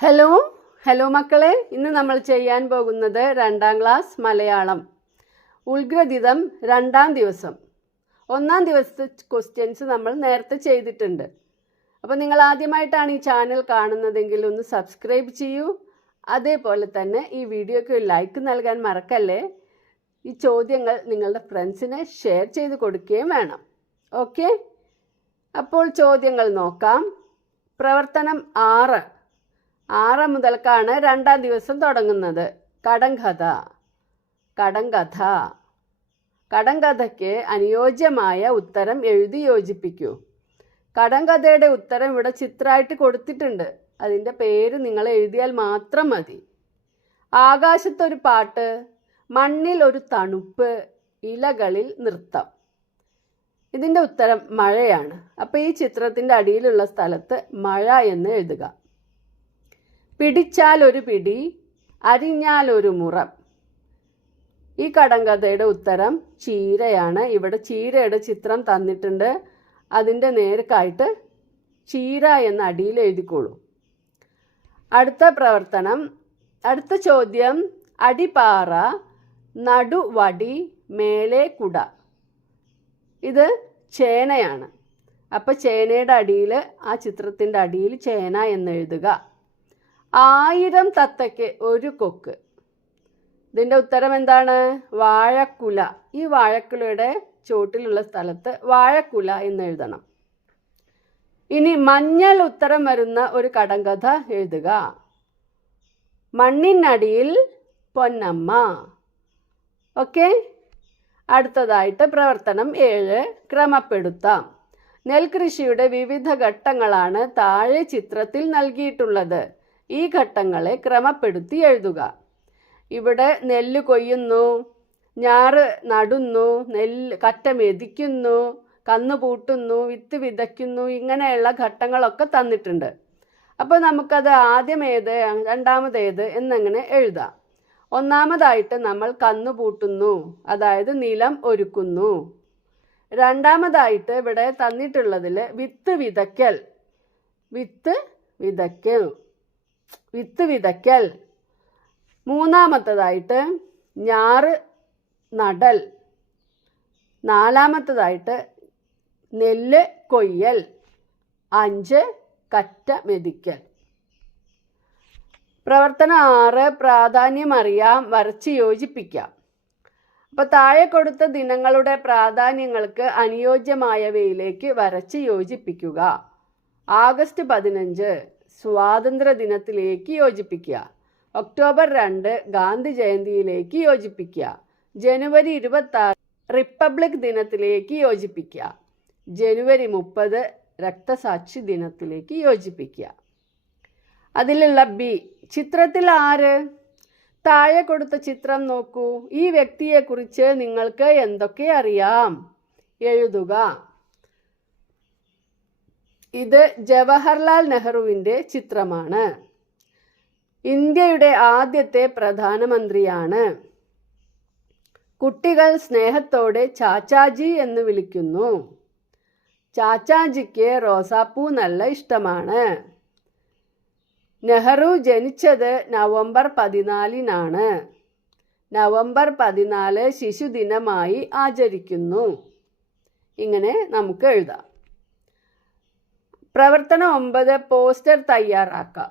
Hello hello മക്കളെ, ഇന്ന് നമ്മൾ ചെയ്യാൻ പോകുന്നത് 2ാം ക്ലാസ് മലയാളം ഉത്ഗ്രഥിതം 2ാം ദിവസം. 1ാം ദിവസത്തെ ക്വസ്റ്റ്യൻസ് നമ്മൾ നേരത്തെ ചെയ്തിട്ടുണ്ട്. അപ്പോൾ നിങ്ങൾ ആദ്യമായിട്ടാണ് ഈ ചാനൽ കാണുന്നതെങ്കിൽ ഒന്ന് സബ്സ്ക്രൈബ് ചെയ്യൂ. അതേപോലെ തന്നെ ഈ വീഡിയോയ്ക്ക് ഒരു ലൈക്ക് നൽകാൻ മറക്കല്ലേ. ഈ ചോദ്യങ്ങൾ നിങ്ങളുടെ ഫ്രണ്ട്സിന് ഷെയർ ചെയ്ത് കൊടുക്കുകയും വേണം. ഓക്കെ, അപ്പോൾ ചോദ്യങ്ങൾ നോക്കാം. പ്രവർത്തനം 6 മുതൽക്കാണ് 2ാം ദിവസം തുടങ്ങുന്നത്. കടങ്കഥ. കടങ്കഥയ്ക്ക് അനുയോജ്യമായ ഉത്തരം എഴുതി യോജിപ്പിക്കൂ. കടങ്കഥയുടെ ഉത്തരം ഇവിടെ ചിത്രമായിട്ട് കൊടുത്തിട്ടുണ്ട്. അതിൻ്റെ പേര് നിങ്ങൾ എഴുതിയാൽ മാത്രം മതി. ആകാശത്തൊരു പാട്ട്, മണ്ണിൽ ഒരു തണുപ്പ്, ഇലകളിൽ നൃത്തം. ഇതിൻ്റെ ഉത്തരം മഴയാണ്. അപ്പോൾ ഈ ചിത്രത്തിൻ്റെ അടിയിലുള്ള സ്ഥലത്ത് മഴ എന്ന് എഴുതുക. പിടിച്ചാൽ ഒരു പിടി, അരിഞ്ഞാൽ ഒരു മുറം. ഈ കടങ്കഥയുടെ ഉത്തരം ചീരയാണ്. ഇവിടെ ചീരയുടെ ചിത്രം തന്നിട്ടുണ്ട്. അതിൻ്റെ നേർക്കായിട്ട് ചീര എന്ന അടിയിൽ എഴുതിക്കോളൂ. അടുത്ത ചോദ്യം, അടിപ്പാറ, നടുവടി, മേലെ കുട. ഇത് ചേനയാണ്. അപ്പോൾ ചേനയുടെ അടിയിൽ, ആ ചിത്രത്തിൻ്റെ അടിയിൽ ചേന എന്ന് എഴുതുക. 1000 തത്തയ്ക്ക് ഒരു കൊക്ക്. ഇതിൻ്റെ ഉത്തരം എന്താണ്? വാഴക്കുല. ഈ വാഴക്കുലയുടെ ചുവട്ടിലുള്ള സ്ഥലത്ത് വാഴക്കുല എന്ന് എഴുതണം. ഇനി മഞ്ഞൾ ഉത്തരം വരുന്ന ഒരു കടങ്കഥ എഴുതുക. മണ്ണിനടിയിൽ പൊന്നമ്മ. ഓക്കെ, അടുത്തതായിട്ട് പ്രവർത്തനം 7, ക്രമപ്പെടുത്താം. നെൽകൃഷിയുടെ വിവിധ ഘട്ടങ്ങളാണ് താഴെ ചിത്രത്തിൽ നൽകിയിട്ടുള്ളത്. ഈ ഘട്ടങ്ങളെ ക്രമപ്പെടുത്തി എഴുതുക. ഇവിടെ നെല്ല് കൊയ്യുന്നു, ഞാറ് നടുന്നു, കറ്റ മെതിക്കുന്നു, കന്ന് പൂട്ടുന്നു, വിത്ത് വിതയ്ക്കുന്നു, ഇങ്ങനെയുള്ള ഘട്ടങ്ങളൊക്കെ തന്നിട്ടുണ്ട്. അപ്പോൾ നമുക്കത് ആദ്യമേത് രണ്ടാമതേത് എന്നങ്ങനെ എഴുതാം. ഒന്നാമതായിട്ട് നമ്മൾ കന്ന് പൂട്ടുന്നു, അതായത് നിലം ഒരുക്കുന്നു. രണ്ടാമതായിട്ട് ഇവിടെ തന്നിട്ടുള്ളതിൽ വിത്ത് വിതയ്ക്കൽ. മൂന്നാമത്തതായിട്ട് ഞാറ് നടൽ. നാലാമത്തതായിട്ട് നെല്ല് കൊയ്യൽ. 5 കറ്റ മെതിക്കൽ. പ്രവർത്തനം 6, പ്രാധാന്യം അറിയാം, വരച്ച് യോജിപ്പിക്കാം. അപ്പോൾ താഴെ കൊടുത്ത ദിനങ്ങളുടെ പ്രാധാന്യങ്ങൾക്ക് അനുയോജ്യമായവയിലേക്ക് വരച്ച് യോജിപ്പിക്കുക. ആഗസ്റ്റ് 15 സ്വാതന്ത്ര്യ ദിനത്തിലേക്ക് യോജിപ്പിക്കുക. ഒക്ടോബർ 2 ഗാന്ധി ജയന്തിയിലേക്ക് യോജിപ്പിക്കുക. ജനുവരി 26 റിപ്പബ്ലിക് ദിനത്തിലേക്ക് യോജിപ്പിക്കുക. ജനുവരി 30 രക്തസാക്ഷി ദിനത്തിലേക്ക് യോജിപ്പിക്കുക. അതിലുള്ള ബി, ചിത്രത്തിൽ ആര്? താഴെ കൊടുത്ത ചിത്രം നോക്കൂ. ഈ വ്യക്തിയെക്കുറിച്ച് നിങ്ങൾക്ക് എന്തൊക്കെ അറിയാം? എഴുതുക. ഇത് ജവഹർലാൽ നെഹ്റുവിൻ്റെ ചിത്രമാണ്. ഇന്ത്യയുടെ ആദ്യത്തെ പ്രധാനമന്ത്രിയാണ്. കുട്ടികൾ സ്നേഹത്തോടെ ചാച്ചാജി എന്ന് വിളിക്കുന്നു. ചാച്ചാജിക്ക് റോസാപ്പൂ നല്ല ഇഷ്ടമാണ്. നെഹ്റു ജനിച്ചത് നവംബർ 14-നാണ്. നവംബർ 14 ശിശുദിനമായി ആചരിക്കുന്നു. ഇങ്ങനെ നമുക്ക് എഴുതാം. പ്രവർത്തനം 9, പോസ്റ്റർ തയ്യാറാക്കാം.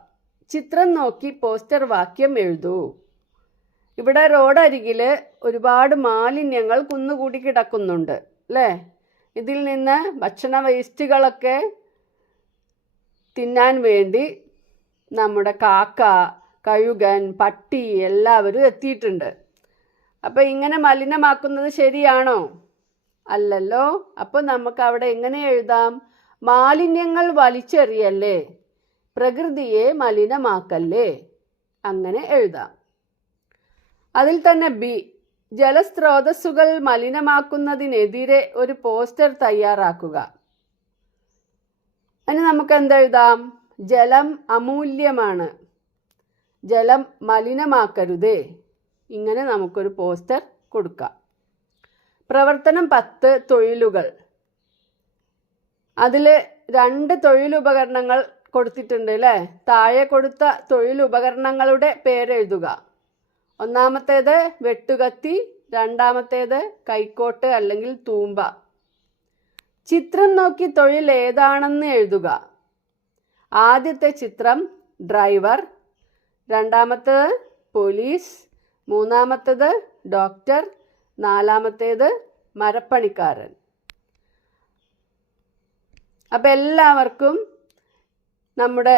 ചിത്രം നോക്കി പോസ്റ്റർ വാക്യം എഴുതൂ. ഇവിടെ റോഡരികിൽ ഒരുപാട് മാലിന്യങ്ങൾ കുന്നുകൂടി കിടക്കുന്നുണ്ട് അല്ലേ? ഇതിൽ നിന്ന് ഭക്ഷണ വേസ്റ്റുകളൊക്കെ തിന്നാൻ വേണ്ടി നമ്മുടെ കാക്ക, കഴുകൻ, പട്ടി എല്ലാവരും എത്തിയിട്ടുണ്ട്. അപ്പോൾ ഇങ്ങനെ മലിനമാക്കുന്നത് ശരിയാണോ? അല്ലല്ലോ. അപ്പോൾ നമുക്ക് അവിടെ എങ്ങനെ എഴുതാം? മാലിന്യങ്ങൾ വലിച്ചെറിയല്ലേ, പ്രകൃതിയെ മലിനമാക്കല്ലേ, അങ്ങനെ എഴുതാം. അതിൽ തന്നെ ബി, ജലസ്രോതസ്സുകൾ മലിനമാക്കുന്നതിനെതിരെ ഒരു പോസ്റ്റർ തയ്യാറാക്കുക. അതിന് നമുക്ക് എന്തെഴുതാം? ജലം അമൂല്യമാണ്, ജലം മലിനമാക്കരുതേ. ഇങ്ങനെ നമുക്കൊരു പോസ്റ്റർ കൊടുക്കാം. പ്രവർത്തനം 10, തൊഴിലുകൾ. അതിൽ 2 തൊഴിലുപകരണങ്ങൾ കൊടുത്തിട്ടുണ്ട് അല്ലേ? താഴെ കൊടുത്ത തൊഴിലുപകരണങ്ങളുടെ പേരെഴുതുക. ഒന്നാമത്തേത് വെട്ടുകത്തി, രണ്ടാമത്തേത് കൈക്കോട്ട് അല്ലെങ്കിൽ തൂമ്പ. ചിത്രം നോക്കി തൊഴിൽ ഏതാണെന്ന് എഴുതുക. ആദ്യത്തെ ചിത്രം ഡ്രൈവർ, രണ്ടാമത്തേത് പോലീസ്, മൂന്നാമത്തേത് ഡോക്ടർ, നാലാമത്തേത് മരപ്പണിക്കാരൻ. അപ്പം എല്ലാവർക്കും നമ്മുടെ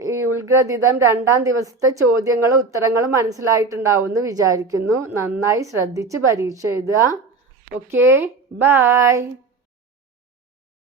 ഈ ഉത്ഗ്രഥിതം 2-ാം ദിവസത്തെ ചോദ്യങ്ങളും ഉത്തരങ്ങളും മനസ്സിലായിട്ടുണ്ടാവുമെന്ന് വിചാരിക്കുന്നു. നന്നായി ശ്രദ്ധിച്ച് പരീക്ഷ എഴുതുക. Okay, by.